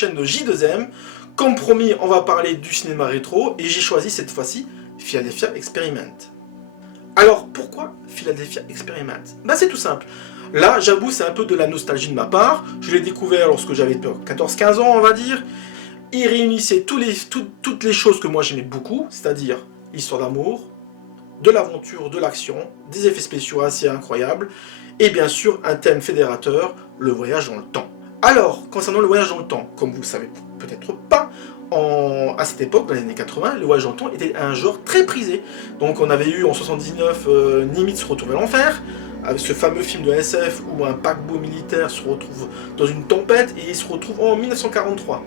chaîne de J2M. Comme promis, on va parler du cinéma rétro et j'ai choisi cette fois-ci Philadelphia Experiment. Alors pourquoi Philadelphia Experiment? C'est tout simple. Là, j'avoue, c'est un peu de la nostalgie de ma part. Je l'ai découvert lorsque j'avais 14-15 ans, on va dire. Il réunissait toutes les choses que moi j'aimais beaucoup, c'est-à-dire l'histoire d'amour, de l'aventure, de l'action, des effets spéciaux assez incroyables, et bien sûr un thème fédérateur, le voyage dans le temps. Alors, concernant le voyage dans le temps, comme vous le savez peut-être pas, à cette époque, dans les années 80, le voyage dans le temps était un genre très prisé. Donc on avait eu en 79 Nimitz retourne vers l'enfer, avec ce fameux film de SF où un paquebot militaire se retrouve dans une tempête et il se retrouve en 1943.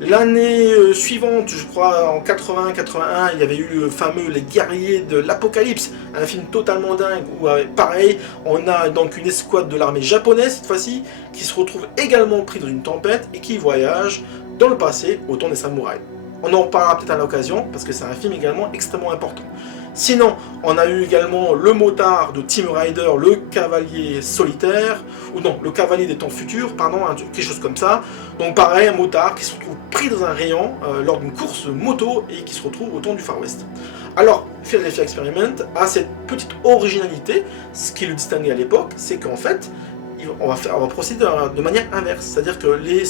L'année suivante, je crois en 80-81, il y avait eu le fameux Les Guerriers de l'Apocalypse, un film totalement dingue où pareil, on a donc une escouade de l'armée japonaise cette fois-ci qui se retrouve également pris dans une tempête et qui voyage dans le passé au temps des samouraïs. On en parlera peut-être à l'occasion parce que c'est un film également extrêmement important. Sinon, on a eu également Le Motard de Tim Rider, Le Cavalier Solitaire, ou non, Le Cavalier des Temps Futurs, pardon, quelque chose comme ça. Donc pareil, un motard qui se retrouve pris dans un rayon lors d'une course moto et qui se retrouve au temps du Far West. Alors, Philadelphia Experiment a cette petite originalité, ce qui le distinguait à l'époque, c'est qu'en fait, on va procéder de manière inverse, c'est-à-dire que les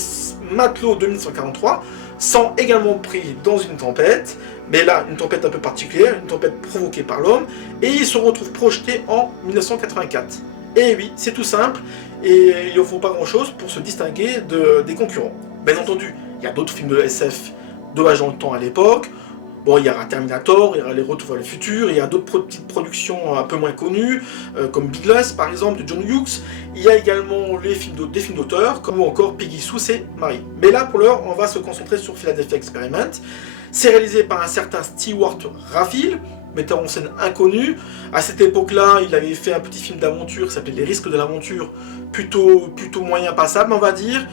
matelots de 1943 sont également pris dans une tempête, mais là, une tempête un peu particulière, une tempête provoquée par l'homme, et ils se retrouvent projetés en 1984. Et oui, c'est tout simple, et il ne faut pas grand-chose pour se distinguer des concurrents. Bien entendu, il y a d'autres films de SF de voyage dans le temps à l'époque. Bon, il y aura Terminator, il y aura Les Retours vers le futur, il y a d'autres petites productions un peu moins connues, comme Big Loss par exemple, de John Hughes. Il y a également des films d'auteurs, comme encore Peggy Sue et Marie. Mais là, pour l'heure, on va se concentrer sur Philadelphia Experiment. C'est réalisé par un certain Stewart Raffill, metteur en scène inconnu. À cette époque-là, il avait fait un petit film d'aventure qui s'appelait Les Risques de l'aventure, plutôt moyen passable, on va dire.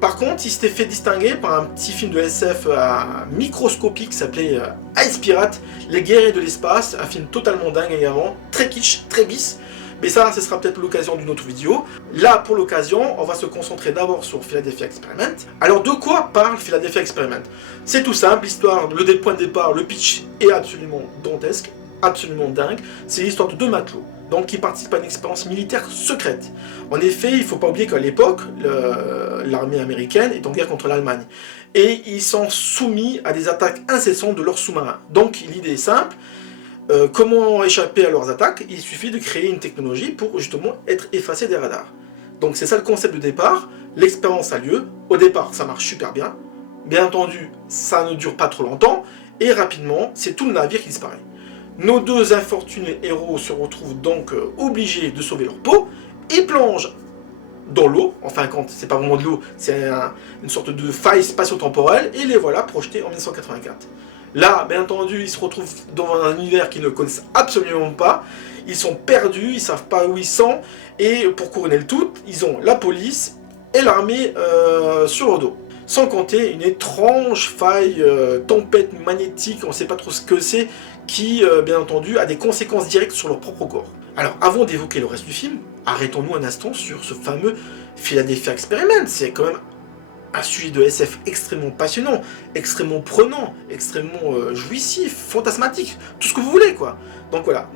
Par contre, il s'était fait distinguer par un petit film de SF microscopique qui s'appelait Ice Pirate, Les Guerriers de l'espace, un film totalement dingue également, très kitsch, très bis. Mais ça, ce sera peut-être l'occasion d'une autre vidéo. Là, pour l'occasion, on va se concentrer d'abord sur Philadelphia Experiment. Alors, de quoi parle Philadelphia Experiment? C'est tout simple, l'histoire, le point de départ, le pitch est absolument dantesque, absolument dingue. C'est l'histoire de deux matelots, donc qui participent à une expérience militaire secrète. En effet, il ne faut pas oublier qu'à l'époque, l'armée américaine est en guerre contre l'Allemagne. Et ils sont soumis à des attaques incessantes de leurs sous-marins. Donc l'idée est simple, comment échapper à leurs attaques? Il suffit de créer une technologie pour justement être effacé des radars. Donc c'est ça le concept de départ, l'expérience a lieu, au départ ça marche super bien, bien entendu ça ne dure pas trop longtemps, et rapidement c'est tout le navire qui disparaît. Nos deux infortunés héros se retrouvent donc obligés de sauver leur peau. Ils plongent dans l'eau, enfin quand c'est pas vraiment de l'eau, c'est une sorte de faille spatio-temporelle, et les voilà projetés en 1984. Là, bien entendu, ils se retrouvent dans un univers qu'ils ne connaissent absolument pas, ils sont perdus, ils savent pas où ils sont, et pour couronner le tout, ils ont la police et l'armée sur leur dos. Sans compter une étrange faille, tempête magnétique, on ne sait pas trop ce que c'est, qui, bien entendu, a des conséquences directes sur leur propre corps. Alors, avant d'évoquer le reste du film, arrêtons-nous un instant sur ce fameux Philadelphia Experiment. C'est quand même un sujet de SF extrêmement passionnant, extrêmement prenant, extrêmement jouissif, fantasmatique, tout ce que vous voulez, quoi. Donc voilà,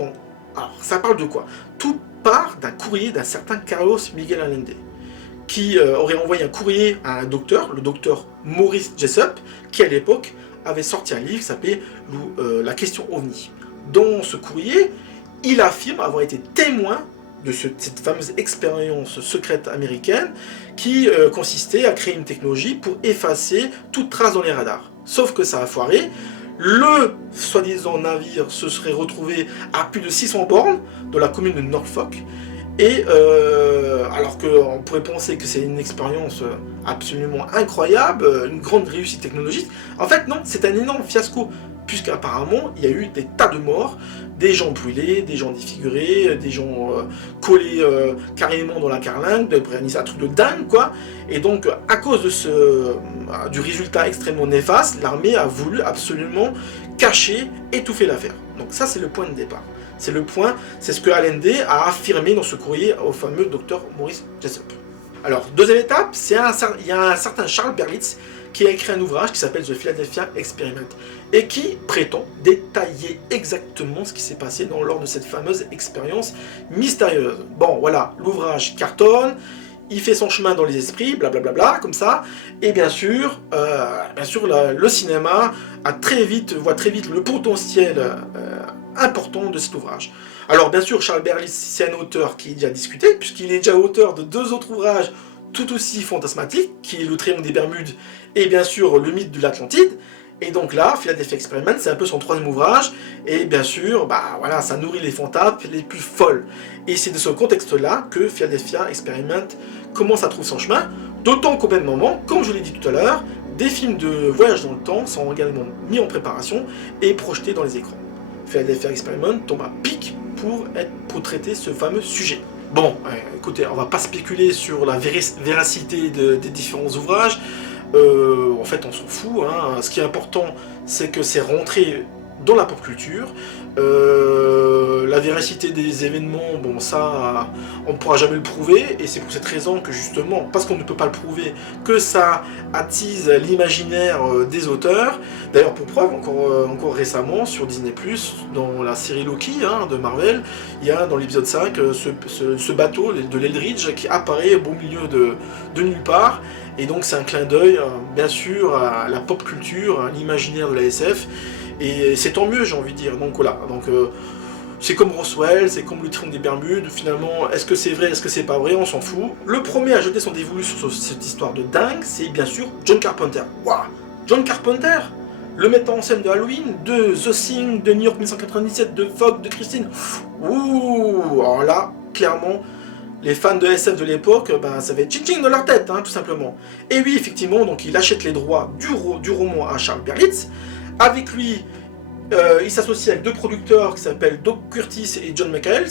alors, ça parle de quoi? Tout part d'un courrier d'un certain Carlos Miguel Allende, qui aurait envoyé un courrier à un docteur, le docteur Maurice Jessup, qui à l'époque avait sorti un livre qui s'appelait La question OVNI. Dans ce courrier, il affirme avoir été témoin de cette fameuse expérience secrète américaine qui consistait à créer une technologie pour effacer toute trace dans les radars. Sauf que ça a foiré. Le soi-disant navire se serait retrouvé à plus de 600 bornes dans la commune de Norfolk. Et alors qu'on pourrait penser que c'est une expérience absolument incroyable, une grande réussite technologique, en fait non, c'est un énorme fiasco, puisqu'apparemment il y a eu des tas de morts, des gens brûlés, des gens défigurés, des gens collés carrément dans la carlingue, un truc de dingue quoi. Et donc à cause de du résultat extrêmement néfaste, l'armée a voulu absolument cacher, étouffer l'affaire. Donc ça c'est le point de départ. C'est ce que Allende a affirmé dans ce courrier au fameux docteur Maurice Jessup. Alors, deuxième étape, il y a un certain Charles Berlitz qui a écrit un ouvrage qui s'appelle The Philadelphia Experiment et qui prétend détailler exactement ce qui s'est passé lors de cette fameuse expérience mystérieuse. Bon, voilà, l'ouvrage cartonne, il fait son chemin dans les esprits, blablabla, comme ça, et bien sûr, le cinéma voit très vite le potentiel important de cet ouvrage. Alors bien sûr, Charles Berlitz, c'est un auteur qui est déjà discuté, puisqu'il est déjà auteur de 2 autres ouvrages tout aussi fantasmatiques, qui est Le Triangle des Bermudes et bien sûr Le Mythe de l'Atlantide. Et donc là, Philadelphia Experiment, c'est un peu son 3e ouvrage, et bien sûr, voilà, ça nourrit les fantasmes les plus folles. Et c'est de ce contexte-là que Philadelphia Experiment commence à trouver son chemin, d'autant qu'au même moment, comme je l'ai dit tout à l'heure, des films de voyage dans le temps sont également mis en préparation et projetés dans les écrans. Philadelphia Experiment tombe à pic pour traiter ce fameux sujet. Bon, écoutez, on va pas spéculer sur la véracité des différents ouvrages. En fait, on s'en fout. Ce qui est important, c'est que c'est rentré dans la pop culture. La véracité des événements, bon, ça, on ne pourra jamais le prouver. Et c'est pour cette raison que, justement, parce qu'on ne peut pas le prouver, que ça attise l'imaginaire des auteurs. D'ailleurs, pour preuve, encore récemment, sur Disney+, dans la série Loki de Marvel, il y a dans l'épisode 5 ce bateau de l'Eldridge qui apparaît au beau milieu de nulle part. Et donc c'est un clin d'œil, bien sûr, à la pop culture, à l'imaginaire de la SF. Et c'est tant mieux, j'ai envie de dire. Donc voilà. Donc, c'est comme Roswell, c'est comme le Triangle des Bermudes. Finalement, est-ce que c'est vrai, est-ce que c'est pas vrai, on s'en fout. Le premier à jeter son dévolu sur cette histoire de dingue, c'est bien sûr John Carpenter. Waouh, John Carpenter, le metteur en scène de Halloween, de The Thing, de New York 1997, de Fog, de Christine. Ouh, alors là, clairement, les fans de SF de l'époque, ça va être ching-ching dans leur tête, tout simplement. Et oui, effectivement, donc il achète les droits du roman à Charles Berlitz. Avec lui, il s'associe avec 2 producteurs qui s'appellent Doug Curtis et John McHales,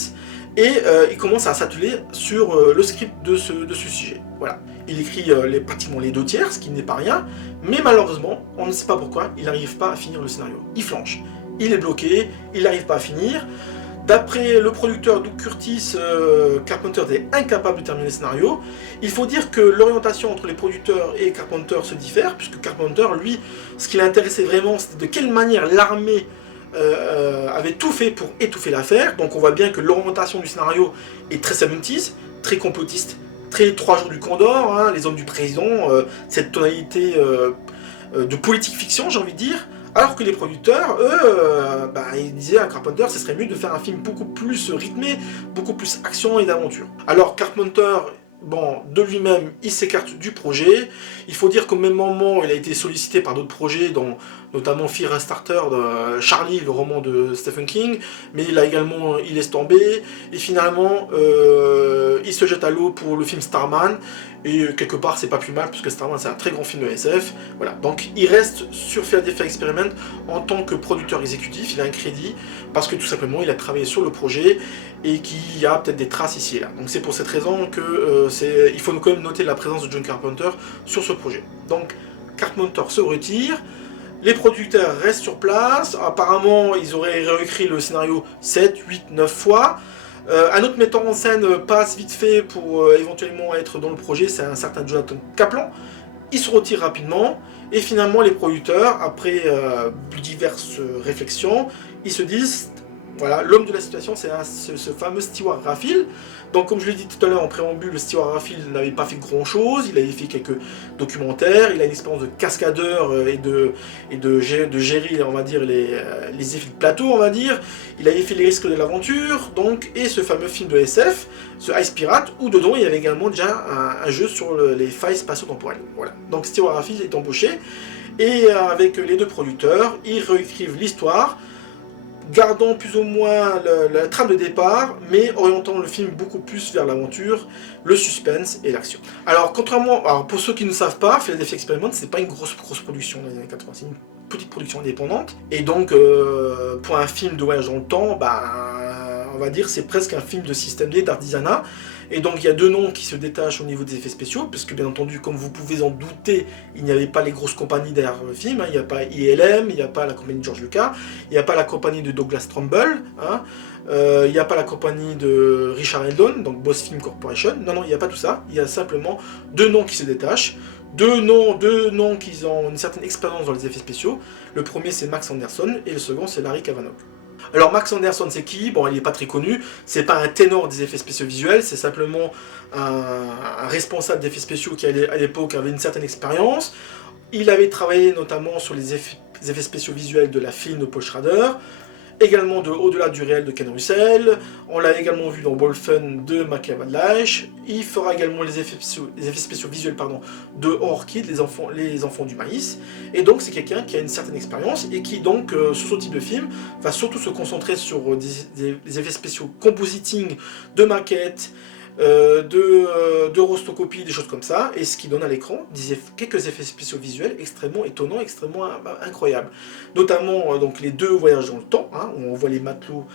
et il commence à s'atteler sur le script de ce sujet. Voilà. Il écrit pratiquement les 2 tiers, ce qui n'est pas rien, mais malheureusement, on ne sait pas pourquoi, il n'arrive pas à finir le scénario. Il flanche, il est bloqué, il n'arrive pas à finir. D'après le producteur Doug Curtis, Carpenter est incapable de terminer le scénario. Il faut dire que l'orientation entre les producteurs et Carpenter se diffère, puisque Carpenter, lui, ce qui l'intéressait vraiment, c'était de quelle manière l'armée avait tout fait pour étouffer l'affaire. Donc on voit bien que l'orientation du scénario est très 70s, très complotiste, très 3 jours du Condor, les hommes du président, cette tonalité de politique fiction, j'ai envie de dire. Alors que les producteurs, eux, ils disaient à Carpenter, ce serait mieux de faire un film beaucoup plus rythmé, beaucoup plus action et d'aventure. Alors Carpenter, de lui-même, il s'écarte du projet. Il faut dire qu'au même moment, il a été sollicité par d'autres projets, dont notamment Fear and Starter de Charlie, le roman de Stephen King, mais il laisse tomber, et finalement, il se jette à l'eau pour le film Starman, et quelque part, c'est pas plus mal, puisque Starman, c'est un très grand film de SF. Voilà, donc il reste sur Philadelphia Experiment en tant que producteur exécutif, il a un crédit, parce que tout simplement, il a travaillé sur le projet, et qu'il y a peut-être des traces ici et là. Donc c'est pour cette raison que il faut quand même noter la présence de John Carpenter sur ce projet. Donc Carpenter se retire, les producteurs restent sur place, apparemment ils auraient réécrit le scénario 7, 8, 9 fois. Un autre metteur en scène passe vite fait pour éventuellement être dans le projet, c'est un certain Jonathan Kaplan. Il se retire rapidement, et finalement les producteurs, après diverses réflexions, ils se disent, voilà, l'homme de la situation, c'est ce fameux Stewart Raffill. Donc, comme je l'ai dit tout à l'heure en préambule, Stewart Raffill n'avait pas fait grand-chose. Il avait fait quelques documentaires. Il a une expérience de cascadeur et de gérer, on va dire, les effets de plateau, on va dire. Il avait fait Les Risques de l'aventure, donc, et ce fameux film de SF, ce Ice Pirate, où dedans il y avait également déjà un jeu sur les failles spatio-temporelles. Voilà. Donc, Stewart Raffill est embauché, et avec les 2 producteurs, ils réécrivent l'histoire, gardant plus ou moins la trame de départ, mais orientant le film beaucoup plus vers l'aventure, le suspense et l'action. Alors, pour ceux qui ne savent pas, Philadelphia Experiment, c'est pas une grosse production dans les années 80, c'est une petite production indépendante, et donc, pour un film de voyage dans le temps, on va dire c'est presque un film de système D, d'artisanat, Et donc il y a deux noms qui se détachent au niveau des effets spéciaux, puisque bien entendu, comme vous pouvez en douter, il n'y avait pas les grosses compagnies derrière le film, hein. Il n'y a pas ILM, il n'y a pas la compagnie de George Lucas, il n'y a pas la compagnie de Douglas Trumbull, hein. Il n'y a pas la compagnie de Richard Eldon, donc Boss Film Corporation. Non, non, il n'y a pas tout ça. Il y a simplement deux noms qui se détachent. Deux noms qui ont une certaine expérience dans les effets spéciaux. Le premier, c'est Max Anderson, et le second, c'est Larry Kavanagh. Alors Max Anderson, c'est qui? Bon, il n'est pas très connu. C'est pas un ténor des effets spéciaux visuels, c'est simplement un responsable d'effets spéciaux qui, à l'époque, avait une certaine expérience. Il avait travaillé notamment sur les effets spéciaux visuels de la film de Paul Schrader, également de Au-delà du réel de Ken Russell. On l'a également vu dans Wolfen de Michael Van Leich. Il fera également les effets spéciaux visuels de Orchid, les enfants du maïs. Et donc c'est quelqu'un qui a une certaine expérience et qui donc sur ce type de film va surtout se concentrer sur des effets spéciaux compositing, de maquettes, de rostocopie, des choses comme ça, et ce qui donne à l'écran quelques effets spéciaux visuels extrêmement étonnants, extrêmement incroyables. Notamment donc les deux voyages dans le temps, hein, où on voit les matelots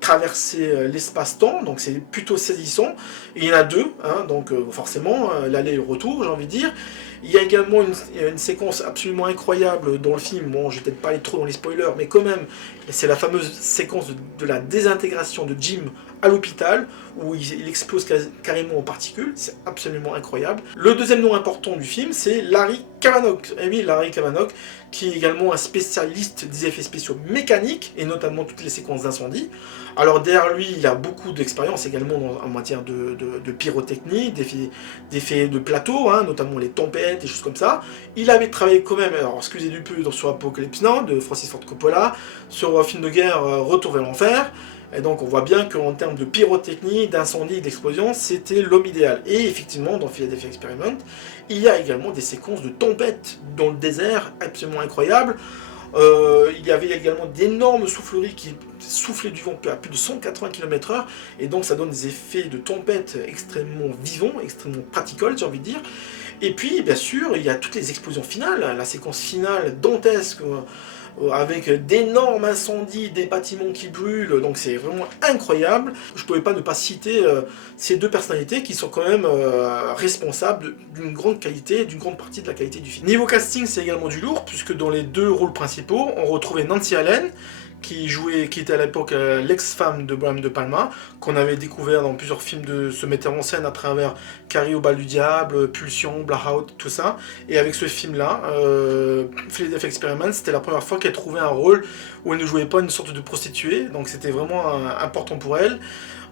traverser l'espace-temps, donc c'est plutôt saisissant. Et il y en a deux, hein, donc forcément, l'aller et le retour, j'ai envie de dire. Il y a également une séquence absolument incroyable dans le film, bon, je vais peut-être pas aller trop dans les spoilers, mais quand même, c'est la fameuse séquence de la désintégration de Jim à l'hôpital, où il explose carrément en particules, c'est absolument incroyable. Le deuxième nom important du film, c'est Larry Kavanagh. Et oui, Larry Kavanagh, qui est également un spécialiste des effets spéciaux mécaniques, et notamment toutes les séquences d'incendie. Alors derrière lui, il a beaucoup d'expérience également en matière de pyrotechnie, d'effets de plateau, hein, notamment les tempêtes, des choses comme ça. Il avait travaillé quand même, alors excusez du peu, sur Apocalypse Now, de Francis Ford Coppola, sur un film de guerre Retour vers l'enfer. Et donc on voit bien qu'en termes de pyrotechnie, d'incendie, d'explosion, c'était l'homme idéal. Et effectivement, dans Philadelphia Experiment, il y a également des séquences de tempêtes dans le désert absolument incroyables. Il y avait également d'énormes souffleries qui soufflaient du vent à plus de 180 km/h, et donc ça donne des effets de tempête extrêmement vivants, extrêmement praticoles, j'ai envie de dire. Et puis, bien sûr, il y a toutes les explosions finales, la séquence finale dantesque, avec d'énormes incendies, des bâtiments qui brûlent, donc c'est vraiment incroyable. Je ne pouvais pas ne pas citer ces deux personnalités qui sont quand même responsables d'une grande qualité, d'une grande partie de la qualité du film. Niveau casting, c'est également du lourd, puisque dans les deux rôles principaux, on retrouvait Nancy Allen, qui était à l'époque l'ex-femme de Brian De Palma, qu'on avait découvert dans plusieurs films de ce metteur en scène à travers Carrie au bal du diable, Pulsion, Bloodhound, tout ça. Et avec ce film-là, Philadelphia Experiment, c'était la première fois qu'elle trouvait un rôle où elle ne jouait pas une sorte de prostituée, donc c'était vraiment important pour elle.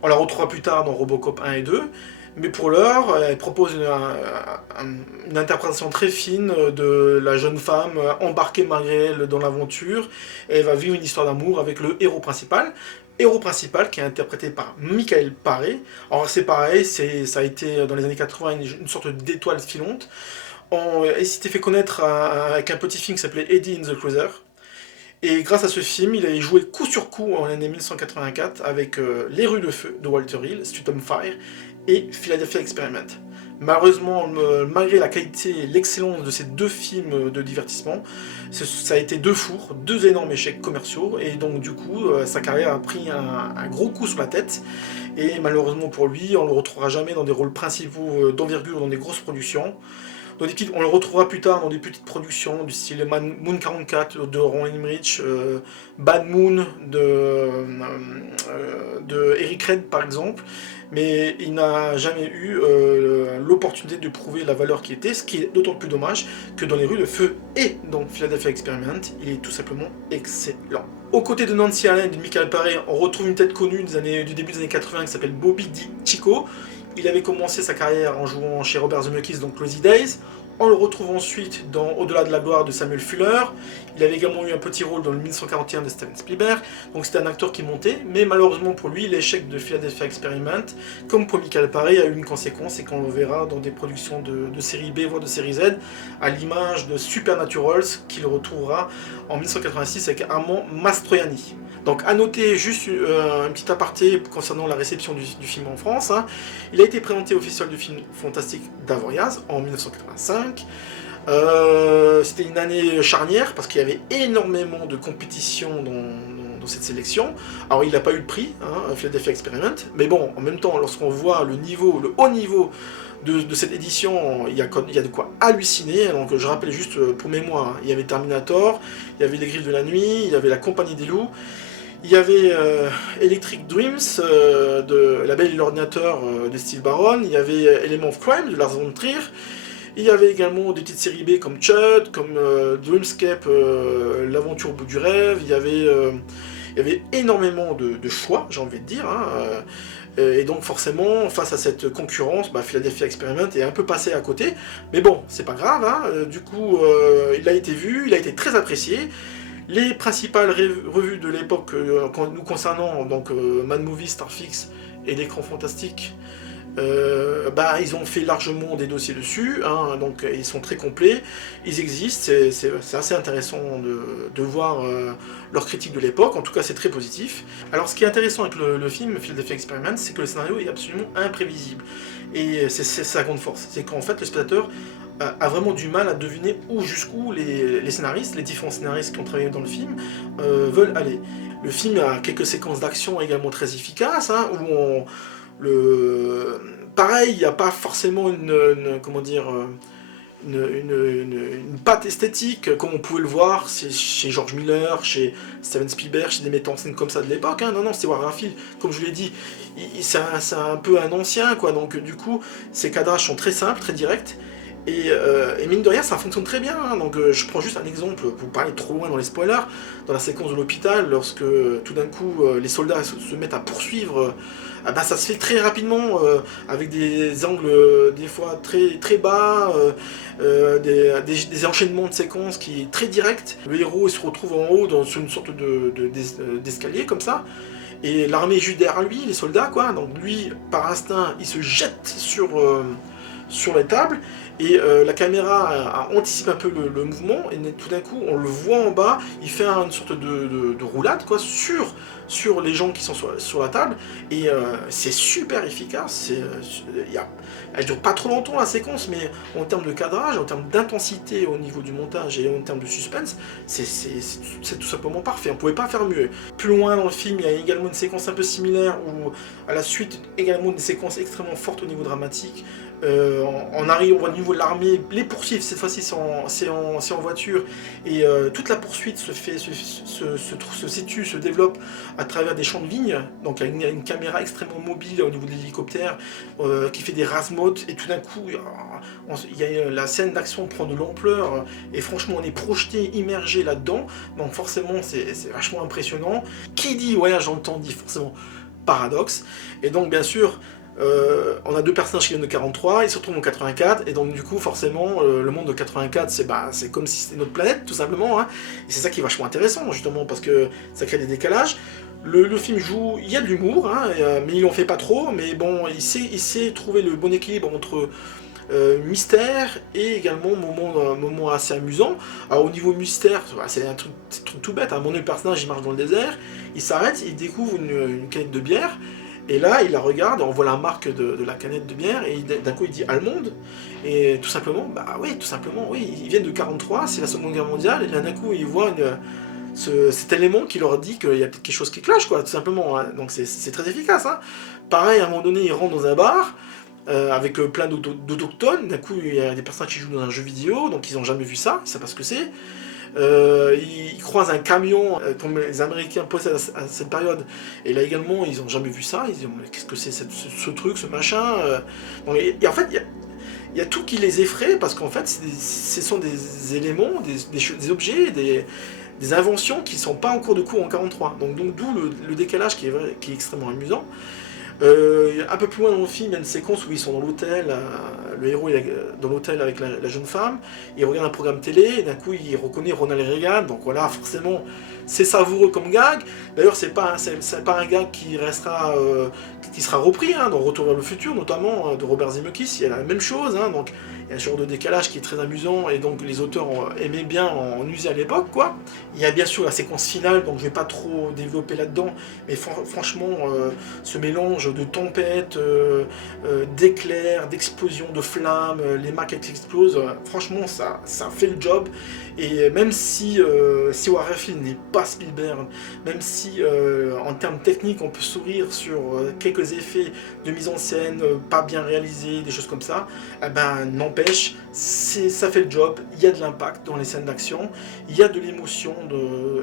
On la retrouvera plus tard dans Robocop 1 et 2. Mais pour l'heure, elle propose une interprétation très fine de la jeune femme embarquée malgré elle dans l'aventure. Et elle va vivre une histoire d'amour avec le héros principal. Héros principal qui est interprété par Michael Paré. Alors c'est pareil, ça a été dans les années 80 une sorte d'étoile filante. Il s'était fait connaître avec un petit film qui s'appelait Eddie in the Cruiser. Et grâce à ce film, il a joué coup sur coup en l'année 1984 avec Les Rues de Feu de Walter Hill, Street on Fire et Philadelphia Experiment. Malheureusement, malgré la qualité et l'excellence de ces deux films de divertissement, ça a été deux fours, deux énormes échecs commerciaux, et donc du coup, sa carrière a pris un gros coup sur la tête, et malheureusement pour lui, on ne le retrouvera jamais dans des rôles principaux d'envergure dans des grosses productions. On le retrouvera plus tard dans des petites productions du style Moon 44 de Ron Emmerich, Bad Moon de Eric Red par exemple, mais il n'a jamais eu l'opportunité de prouver la valeur qu'il était, ce qui est d'autant plus dommage que dans Les Rues de Feu et dans Philadelphia Experiment, il est tout simplement excellent. Aux côtés de Nancy Allen et de Michael Paré, on retrouve une tête connue du début des années 80 qui s'appelle Bobby DiCicco. Il avait commencé sa carrière en jouant chez Robert Zemeckis dans Crazy Days. On le retrouve ensuite dans Au-delà de la gloire de Samuel Fuller. Il avait également eu un petit rôle dans le 1941 de Steven Spielberg. Donc c'était un acteur qui montait, mais malheureusement pour lui, l'échec de Philadelphia Experiment, comme pour Michael Paré, a eu une conséquence, et qu'on le verra dans des productions de série B, voire de série Z, à l'image de Supernaturals, qu'il retrouvera en 1986 avec Armand Mastroianni. Donc à noter juste un petit aparté concernant la réception du film en France. Hein. Il a été présenté au Festival du film fantastique d'Avoriaz en 1985. C'était une année charnière parce qu'il y avait énormément de compétitions dans dans cette sélection. Alors il n'a pas eu de prix, hein, Philadelphia Experiment, mais bon, en même temps, lorsqu'on voit le haut niveau de cette édition, il y a de quoi halluciner. Donc je rappelle juste pour mémoire, hein, il y avait Terminator, il y avait Les Griffes de la Nuit, il y avait La Compagnie des Loups, il y avait Electric Dreams de La Belle et l'Ordinateur de Steve Barron, il y avait Element of Crime de Lars von Trier, il y avait également des petites séries B comme Chud, comme Dreamscape, L'aventure au bout du rêve, il y avait énormément de choix, j'ai envie de dire, hein, et donc forcément, face à cette concurrence, Philadelphia Experiment est un peu passé à côté, mais bon, c'est pas grave, hein, du coup, il a été vu, il a été très apprécié. Les principales revues de l'époque nous concernant, donc Mad Movie, Starfix et l'Écran Fantastique, ils ont fait largement des dossiers dessus, hein, donc ils sont très complets, ils existent, c'est assez intéressant de voir leurs critiques de l'époque, en tout cas c'est très positif. Alors ce qui est intéressant avec le film Philadelphia Experiment, c'est que le scénario est absolument imprévisible, et c'est sa grande force, c'est qu'en fait le spectateur a vraiment du mal à deviner jusqu'où les scénaristes, les différents scénaristes qui ont travaillé dans le film, veulent aller. Le film a quelques séquences d'action également très efficaces, hein, où pareil, il n'y a pas forcément une patte esthétique comme on pouvait le voir chez George Miller, chez Steven Spielberg, chez des metteurs en scène comme ça de l'époque. Hein. Non, Stewart Garfield, comme je vous l'ai dit, c'est un peu un ancien, quoi. Donc du coup, ses cadrages sont très simples, très directs. Et mine de rien, ça fonctionne très bien. Hein. Donc je prends juste un exemple, pour pas aller trop loin dans les spoilers, dans la séquence de l'hôpital, lorsque tout d'un coup les soldats se mettent à poursuivre, ça se fait très rapidement, avec des angles des fois très, très bas, des enchaînements de séquences qui est très directs. Le héros il se retrouve en haut sur une sorte d'escalier comme ça. Et l'armée est juste derrière lui, les soldats, quoi. Donc lui, par instinct, il se jette sur les tables, et la caméra anticipe un peu le mouvement, et tout d'un coup on le voit en bas, il fait une sorte de roulade, quoi, sur les gens qui sont sur la table, et c'est super efficace. Elle dure pas trop longtemps la séquence, mais en termes de cadrage, en termes d'intensité au niveau du montage et en termes de suspense, c'est tout simplement parfait, on pouvait pas faire mieux. Plus loin dans le film, il y a également une séquence un peu similaire, où à la suite également des séquences extrêmement fortes au niveau dramatique. On arrive au niveau de l'armée, les poursuites, cette fois-ci c'est en voiture, et toute la poursuite se développe à travers des champs de vignes. Donc il y a une caméra extrêmement mobile au niveau de l'hélicoptère qui fait des rasemotes, et tout d'un coup la scène d'action prend de l'ampleur, et franchement on est projeté, immergé là-dedans, donc forcément c'est vachement impressionnant. Qui dit voyage dans le temps dit forcément paradoxe, et donc bien sûr on a deux personnages qui viennent de 43, ils se retrouvent en 84, et donc du coup forcément le monde de 84 c'est comme si c'était notre planète tout simplement, hein. Et c'est ça qui est vachement intéressant justement, parce que ça crée des décalages. Le film joue, il y a de l'humour, hein, mais il en fait pas trop, mais bon, il sait trouver le bon équilibre entre mystère et également moment assez amusant. Alors au niveau mystère, c'est un truc tout bête, hein. Le personnage il marche dans le désert, il s'arrête, il découvre une canette de bière, et là, il la regarde, on voit la marque de la canette de bière, et d'un coup il dit allemande, et tout simplement, oui, ils viennent de 43, c'est la Seconde Guerre mondiale, et là d'un coup il voit cet élément qui leur dit qu'il y a peut-être quelque chose qui cloche, quoi, tout simplement, hein. Donc c'est très efficace, hein. Pareil, à un moment donné, ils rentrent dans un bar, avec plein d'autochtones, d'un coup il y a des personnes qui jouent dans un jeu vidéo, donc ils n'ont jamais vu ça, ils ne savent pas ce que c'est. Ils croisent un camion, comme les Américains possèdent à cette période, et là également ils n'ont jamais vu ça, ils disent mais qu'est-ce que c'est ce truc, ce machin, et en fait il y a tout qui les effraie, parce qu'en fait ce sont des éléments, des objets, des inventions qui ne sont pas en cours de cours en 43, donc d'où le décalage qui est extrêmement amusant. Un peu plus loin dans le film, il y a une séquence où ils sont dans l'hôtel, le héros est dans l'hôtel avec la jeune femme, il regarde un programme télé, et d'un coup il reconnaît Ronald Reagan, donc voilà, forcément c'est savoureux comme gag. D'ailleurs c'est pas un gag qui sera repris, hein, dans Retour vers le futur, notamment de Robert Zemeckis, il y a la même chose, hein, donc il y a ce genre de décalage qui est très amusant, et donc les auteurs aimaient bien en user à l'époque, quoi. Il y a bien sûr la séquence finale, donc je vais pas trop développer là-dedans, mais franchement, ce mélange de tempêtes, d'éclairs, d'explosions, de flammes, les maquettes explosent, franchement, ça fait le job. Et même si Warren Film n'est pas Spielberg, même si en termes techniques on peut sourire sur quelques effets de mise en scène pas bien réalisés, des choses comme ça, eh ben n'empêche, ça fait le job. Il y a de l'impact dans les scènes d'action, il y a de l'émotion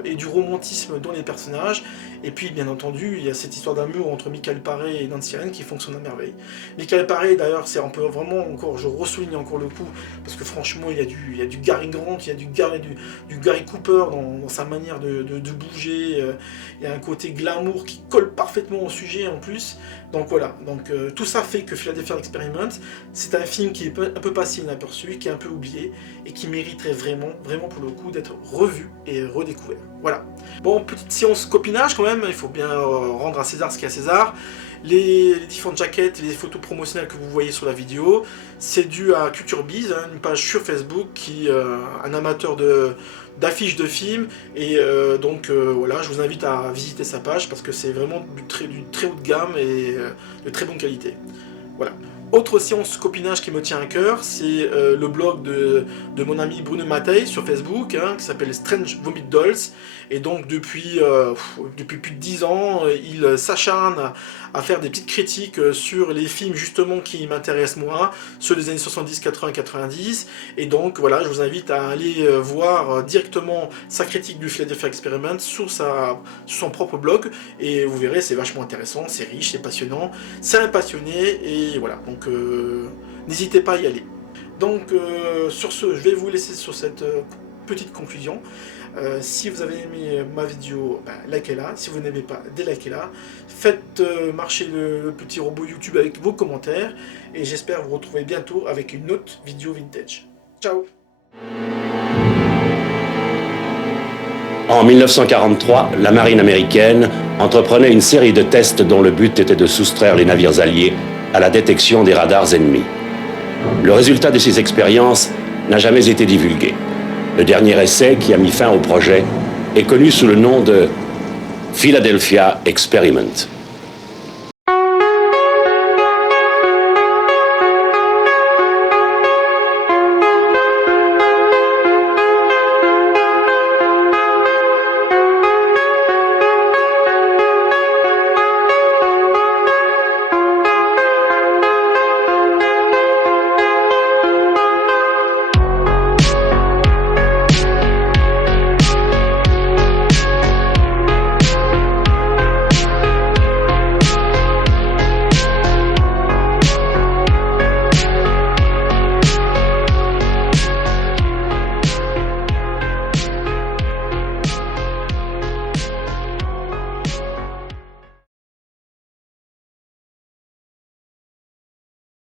et du romantisme dans les personnages, et puis bien entendu il y a cette histoire d'amour entre Michael Paré et Nancy Allen qui fonctionne à merveille. Michael Paré d'ailleurs, c'est un peu vraiment encore, je ressouligne encore le coup, parce que franchement il y a du Gary Grant, il y a du Gary Cooper dans sa manière de bouger, il y a un côté glamour qui colle parfaitement au sujet en plus, donc voilà, donc tout ça fait que Philadelphia Experiment, c'est un film qui est un peu passé inaperçu, qui est un peu oublié, et qui mériterait vraiment pour le coup d'être revu et redécouvert. Voilà. Bon, petite séance copinage quand même, il faut bien rendre à César ce qu'il y a à César. Les différentes jaquettes et les photos promotionnelles que vous voyez sur la vidéo, c'est dû à Culture Biz, une page sur Facebook qui un amateur d'affiches de films, et donc voilà, je vous invite à visiter sa page parce que c'est vraiment du très haut de gamme et de très bonne qualité. Voilà. Autre séance copinage qui me tient à cœur, c'est le blog de mon ami Bruno Mattei sur Facebook, qui s'appelle Strange Vomit Dolls. Et donc depuis plus de 10 ans, il s'acharne à faire des petites critiques sur les films justement qui m'intéressent moi, ceux des années 70, 80, 90. Et donc voilà, je vous invite à aller voir directement sa critique du Philadelphia Experiment sur son propre blog. Et vous verrez, c'est vachement intéressant, c'est riche, c'est passionnant, c'est un passionné, et voilà. Donc n'hésitez pas à y aller. Donc sur ce, je vais vous laisser sur cette petite conclusion. Si vous avez aimé ma vidéo, likez-la. Si vous n'aimez pas, délikez-la. Faites marcher le petit robot YouTube avec vos commentaires. Et j'espère vous retrouver bientôt avec une autre vidéo vintage. Ciao! En 1943, la marine américaine entreprenait une série de tests dont le but était de soustraire les navires alliés à la détection des radars ennemis. Le résultat de ces expériences n'a jamais été divulgué. Le dernier essai qui a mis fin au projet est connu sous le nom de Philadelphia Experiment.